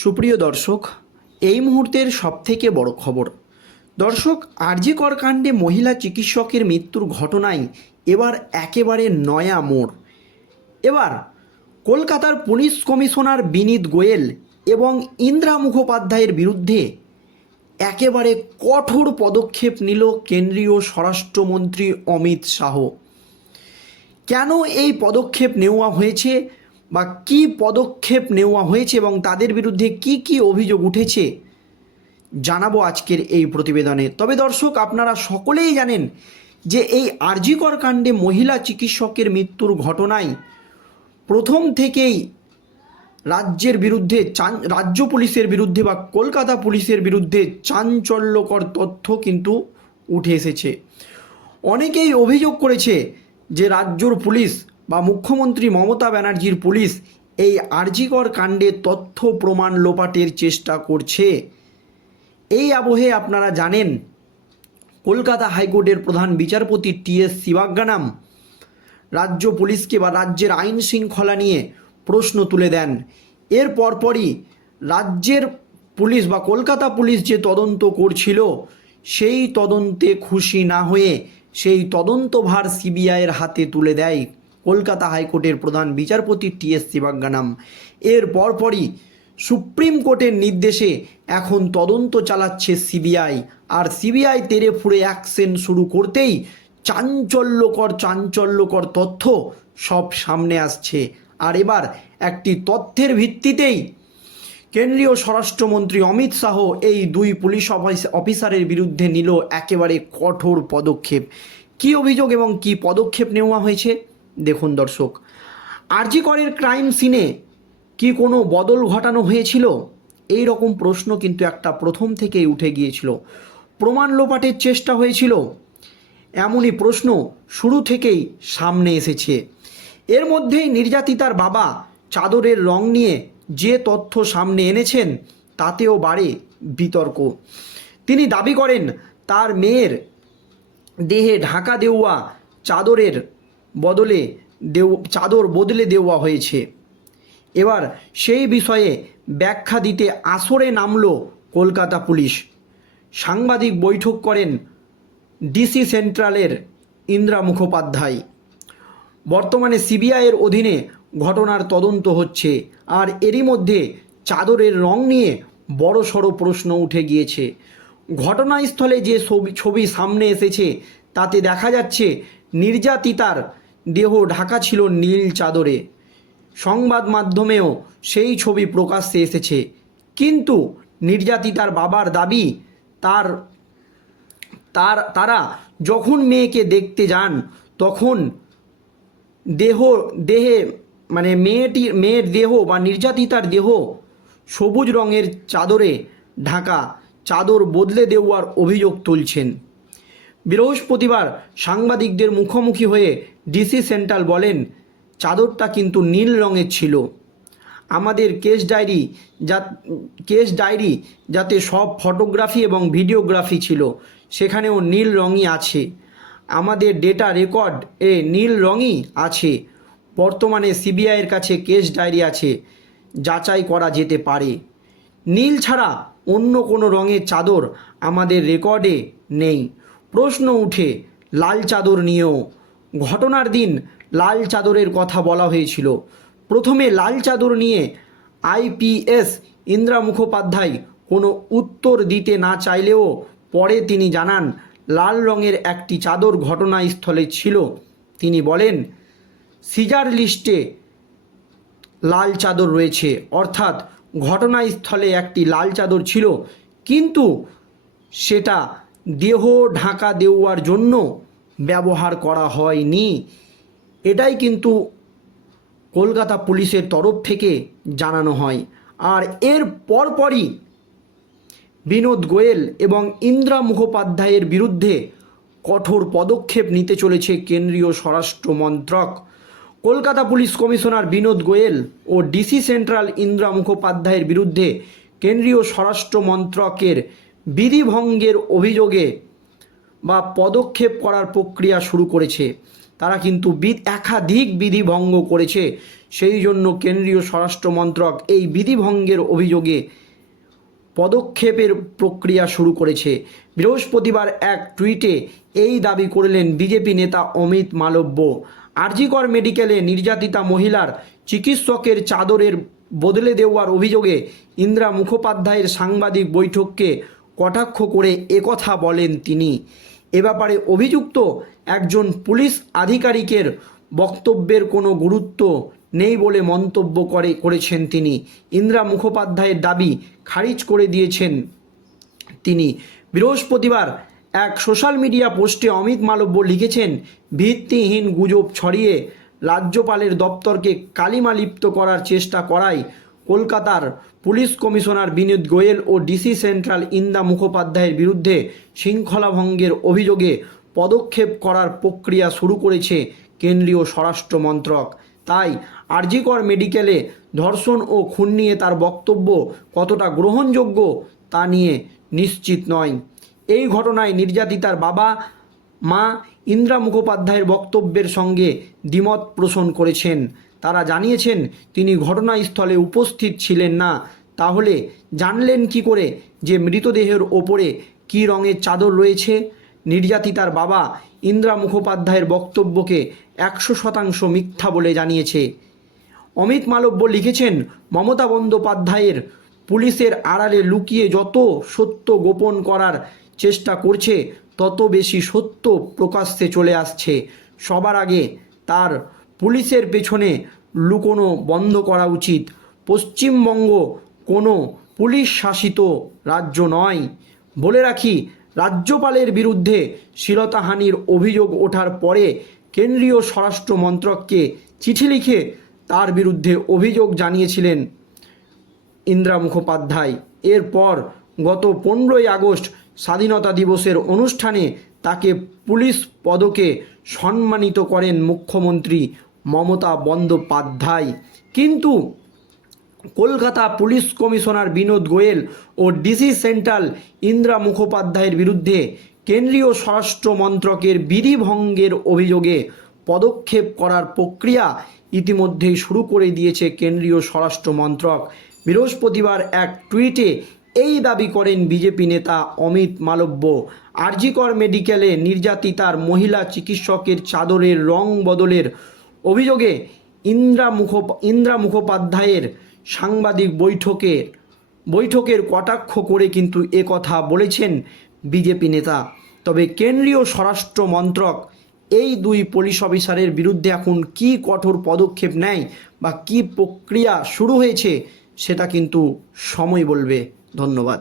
সুপ্রিয় দর্শক, এই মুহূর্তের সবথেকে বড় খবর। দর্শক আরজিকর কাণ্ডে মহিলা চিকিৎসকের মৃত্যুর ঘটনায় এবার একেবারে নয়া মোড়। এবার কলকাতার পুলিশ কমিশনার বিনীত গোয়েল এবং ইন্দ্রা মুখোপাধ্যায়ের বিরুদ্ধে একেবারে কঠোর পদক্ষেপ নিল কেন্দ্রীয় স্বরাষ্ট্রমন্ত্রী অমিত শাহ। কেন এই পদক্ষেপ নেওয়া হয়েছে? বা কি পদক্ষেপ নেওয়া হয়েছে এবং তাদের বিরুদ্ধে কি কি অভিযোগ উঠেছে জানাব আজকের এই প্রতিবেদনে। তবে দর্শক, আপনারা সকলেই জানেন যে এই আরজিকর কাণ্ডে মহিলা চিকিৎসকের মৃত্যুর ঘটনায় প্রথম থেকেই রাজ্যের বিরুদ্ধে চান, রাজ্য পুলিশের বিরুদ্ধে বা কলকাতা পুলিশের বিরুদ্ধে চাঞ্চল্যকর তথ্য কিন্তু উঠে এসেছে। অনেকেই অভিযোগ করেছে যে রাজ্যর পুলিশ বা মুখ্যমন্ত্রী মমতা ব্যানার্জির পুলিশ এই আরজিকর কাণ্ডে তথ্য প্রমাণ লোপাটের চেষ্টা করছে। এই আবহে আপনারা জানেন, কলকাতা হাইকোর্টের প্রধান বিচারপতি টি এস শিবাজ্ঞানাম রাজ্য পুলিশকে বা রাজ্যের আইন শৃঙ্খলা নিয়ে প্রশ্ন তুলে দেন। এর পরপরই রাজ্যের পুলিশ বা কলকাতা পুলিশ যে তদন্ত করছিল, সেই তদন্তে খুশি না হয়ে সেই তদন্তভার সিবিআইয়ের হাতে তুলে দেয়। কলকাতা হাইকোর্টের প্রধান বিচারপতি টি এস শিবাজ্ঞানাম এর পরপরই সুপ্রিম কোর্টের নির্দেশে এখন তদন্ত চালাচ্ছে সিবিআই। আর সিবিআই তেরে ফুড়ে অ্যাকশন শুরু করতেই চাঞ্চল্যকর চাঞ্চল্যকর তথ্য সব সামনে আসছে। আর এবার একটি তথ্যের ভিত্তিতেই কেন্দ্রীয় স্বরাষ্ট্রমন্ত্রী অমিত শাহ এই দুই পুলিশ অফিস- অফিসারের বিরুদ্ধে নিল একেবারে কঠোর পদক্ষেপ। কি অভিযোগ এবং কি পদক্ষেপ নেওয়া হয়েছে? দেখুন দর্শক, আরজি করের ক্রাইম সিনে কি কোনো বদল ঘটানো হয়েছিল? এই রকম প্রশ্ন কিন্তু একটা প্রথম থেকেই উঠে গিয়েছিল। প্রমাণ লোপাটের চেষ্টা হয়েছিল। এমনই প্রশ্ন শুরু থেকেই সামনে এসেছে। এর মধ্যেই নির্যাতিতার বাবা চাদরের রং নিয়ে যে তথ্য সামনে এনেছেন, তাতেও বাড়ে বিতর্ক। তিনি দাবি করেন, তার মেয়ের দেহে ঢাকা দেওয়া চাদরের বদলে দেও চাদর বদলে দেওয়া হয়েছে। এবার সেই বিষয়ে ব্যাখ্যা দিতে আসরে নামল কলকাতা পুলিশ। সাংবাদিক বৈঠক করেন ডিসি সেন্ট্রালের ইন্দ্রা মুখোপাধ্যায়। বর্তমানে সিবিআইয়ের অধীনে ঘটনার তদন্ত হচ্ছে, আর এরই মধ্যে চাদরের রং নিয়ে বড় সড়ো প্রশ্ন উঠে গিয়েছে। ঘটনাস্থলে যে ছবি সামনে এসেছে, তাতে দেখা যাচ্ছে নির্যাতিতার দেহ ঢাকা ছিল নীল চাদরে। সংবাদ মাধ্যমেও সেই ছবি প্রকাশ্যে এসেছে। কিন্তু নির্যাতিতার বাবার দাবি, তার তার, তারা যখন মেয়েকে দেখতে যান, তখন দেহ, দেহে মানে মেয়েটির মেয়ের দেহ বা নির্যাতিতার দেহ সবুজ রঙের চাদরে ঢাকা চাদর বদলে দেওয়ার অভিযোগ তুলছেন। বৃহস্পতিবার সাংবাদিকদের মুখোমুখি হয়ে ডিসি সেন্ট্রাল বলেন, চাদরটা কিন্তু নীল রঙের ছিল। আমাদের কেস ডায়েরি যা, কেস ডায়েরি যাতে সব ফটোগ্রাফি এবং ভিডিওগ্রাফি ছিল, সেখানেও নীল রঙই আছে। আমাদের ডেটা রেকর্ড এ নীল রঙই আছে। বর্তমানে সিবিআইয়ের কাছে কেস ডায়েরি আছে, যাচাই করা যেতে পারে। নীল ছাড়া অন্য কোনো রঙের চাদর আমাদের রেকর্ডে নেই। প্রশ্ন উঠে, লাল চাদর নিয়েও। ঘটনার দিন লাল চাদরের কথা বলা হয়েছিল। প্রথমে লাল চাদর নিয়ে আইপিএস ইন্দ্রা মুখোপাধ্যায় কোনো উত্তর দিতে না চাইলেও পরে তিনি জানান, লাল রঙের একটি চাদর ঘটনাস্থলে ছিল। তিনি বলেন, সিজার লিস্টে লাল চাদর রয়েছে। অর্থাৎ ঘটনাস্থলে একটি লাল চাদর ছিল। কিন্তু সেটা দেহ ঢাকা দেওয়ার জন্য ব্যবহার করা হয়নি। এটাই কিন্তু কলকাতা পুলিশের তরফ থেকে জানানো হয়। আর এর পরপরই বিনোদ গোয়েল এবং ইন্দ্রা মুখোপাধ্যায়ের বিরুদ্ধে কঠোর পদক্ষেপ নিতে চলেছে কেন্দ্রীয় স্বরাষ্ট্র মন্ত্রক। কলকাতা পুলিশ কমিশনার বিনোদ গোয়েল ও ডিসি সেন্ট্রাল ইন্দ্রা মুখোপাধ্যায়ের বিরুদ্ধে কেন্দ্রীয় স্বরাষ্ট্র মন্ত্রকের বিধিভঙ্গের অভিযোগে বা পদক্ষেপ করার প্রক্রিয়া শুরু করেছে। তারা কিন্তু একাধিক বিধি ভঙ্গ করেছে। সেই জন্য কেন্দ্রীয় স্বরাষ্ট্র মন্ত্রক এই বিধি ভঙ্গের অভিযোগে পদক্ষেপের প্রক্রিয়া শুরু করেছে। বৃহস্পতিবার এক টুইটে এই দাবি করলেন বিজেপি নেতা অমিত মালব্য। আরজিকর মেডিকেলে নির্যাতিতা মহিলার চিকিৎসকের চাদরের বদলে দেওয়ার অভিযোগে ইন্দ্রা মুখোপাধ্যায়ের সাংবাদিক বৈঠককে কটাক্ষ করে একথা বলেন তিনি। এ ব্যাপারে অভিযুক্ত একজন পুলিশ আধিকারিকের বক্তব্যের কোনো গুরুত্ব নেই বলে মন্তব্য করে, করেছেন তিনি। ইন্দ্রা মুখোপাধ্যায়ের দাবি খারিজ করে দিয়েছেন তিনি। বৃহস্পতিবার এক সোশ্যাল মিডিয়া পোস্টে অমিত মালব্য লিখেছেন, ভিত্তিহীন গুজব ছড়িয়ে রাজ্যপালের দপ্তরকে কালিমালিপ্ত করার চেষ্টা করায় কলকাতার পুলিশ কমিশনার বিনোদ গোয়েল ও ডিসি সেন্ট্রাল ইন্দা মুখোপাধ্যায়ের বিরুদ্ধে শৃঙ্খলা ভঙ্গের অভিযোগে পদক্ষেপ করার প্রক্রিয়া শুরু করেছে কেন্দ্রীয় স্বরাষ্ট্র মন্ত্রক। তাই আরজিকর মেডিকেলে ধর্ষণ ও খুন নিয়ে তার বক্তব্য কতটা গ্রহণযোগ্য তা নিয়ে নিশ্চিত নয়। এই ঘটনায় নির্যাতিতার বাবা, মা ইন্দ্রা মুখোপাধ্যায়ের বক্তব্যের সঙ্গে দ্বিমত পোষণ করেছেন। তারা জানিয়েছেন, তিনি ঘটনাস্থলে উপস্থিত ছিলেন না। তাহলে জানলেন কি করে যে মৃতদেহের ওপরে কী রঙের চাদর রয়েছে? নির্যাতিতার বাবা ইন্দ্রা মুখোপাধ্যায়ের বক্তব্যকে একশো শতাংশ মিথ্যা বলে জানিয়েছে। অমিত মালব্য লিখেছেন, মমতা বন্দ্যোপাধ্যায়ের পুলিশের আড়ালে লুকিয়ে যত সত্য গোপন করার চেষ্টা করছে, তত বেশি সত্য প্রকাশ্যে চলে আসছে। সবার আগে তার পুলিশের পেছনে লুকোনো বন্ধ করা উচিত। পশ্চিমবঙ্গ কোনো পুলিশ শাসিত রাজ্য নয়। বলে রাখি, রাজ্যপালের বিরুদ্ধে শ্লীলতাহানির অভিযোগ ওঠার পরে কেন্দ্রীয় স্বরাষ্ট্র মন্ত্রককে চিঠি লিখে তার বিরুদ্ধে অভিযোগ জানিয়েছিলেন ইন্দ্রা মুখোপাধ্যায়। এরপর গত পনেরোই আগস্ট স্বাধীনতা দিবসের অনুষ্ঠানে তাকে পুলিশ পদকে সম্মানিত করেন মুখ্যমন্ত্রী মমতা বন্দ্যোপাধ্যায়। কিন্তু কলকাতা পুলিশ কমিশনার বিনোদ গোয়েল ও ডিসি সেন্ট্রাল ইন্দ্রা মুখোপাধ্যায়ের বিরুদ্ধে কেন্দ্রীয় স্বরাষ্ট্র মন্ত্রকের বিধিভঙ্গের অভিযোগে পদক্ষেপ করার প্রক্রিয়া ইতিমধ্যেই শুরু করে দিয়েছে কেন্দ্রীয় স্বরাষ্ট্র মন্ত্রক। বৃহস্পতিবার এক টুইটে এই দাবি করেন বিজেপি নেতা অমিত মালব্য। আরজিকর মেডিকেলে নির্যাতিতার মহিলা চিকিৎসকের চাদরের রং বদলের অভিযোগে ইন্দ্রা মুখো, ইন্দ্রা মুখোপাধ্যায়ের সাংবাদিক বৈঠকে, বৈঠকের কটাক্ষ করে কিন্তু এ কথা বলেছেন বিজেপি নেতা। তবে কেন্দ্রীয় স্বরাষ্ট্র মন্ত্রক এই দুই পুলিশ অফিসারের বিরুদ্ধে এখন কি কঠোর পদক্ষেপ নেয় বা কি প্রক্রিয়া শুরু হয়েছে, সেটা কিন্তু সময় বলবে। ধন্যবাদ।